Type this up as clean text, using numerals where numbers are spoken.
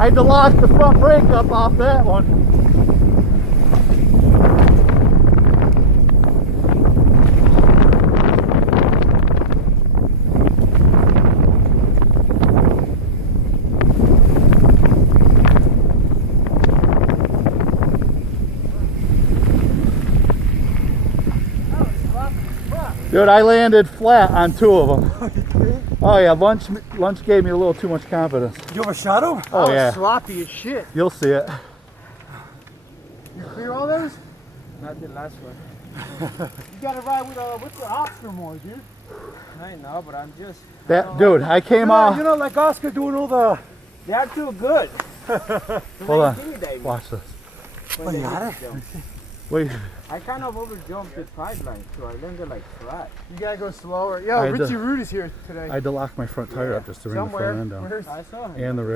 I had to lock the front brake up off that one. Dude, I landed flat on 2 of them. Oh yeah, lunch gave me a little too much confidence. You overshot him? Oh yeah. Sloppy as shit. You'll see it. You clear all those? Not the last one. You gotta ride with the Oscar more, dude. I know, but I'm just... Dude, I came off. You know, like Oscar doing all the... They're too good. Hold on. Intimidate me Watch this. when they got it? jump. Wait. I kind of overjumped the pipeline, so I landed like flat. You gotta go slower. Yo, I had Richie to- Rude is here today. I had to lock my front tire up just to bring the Somewhere. front end down. Where's I saw him. And the rear.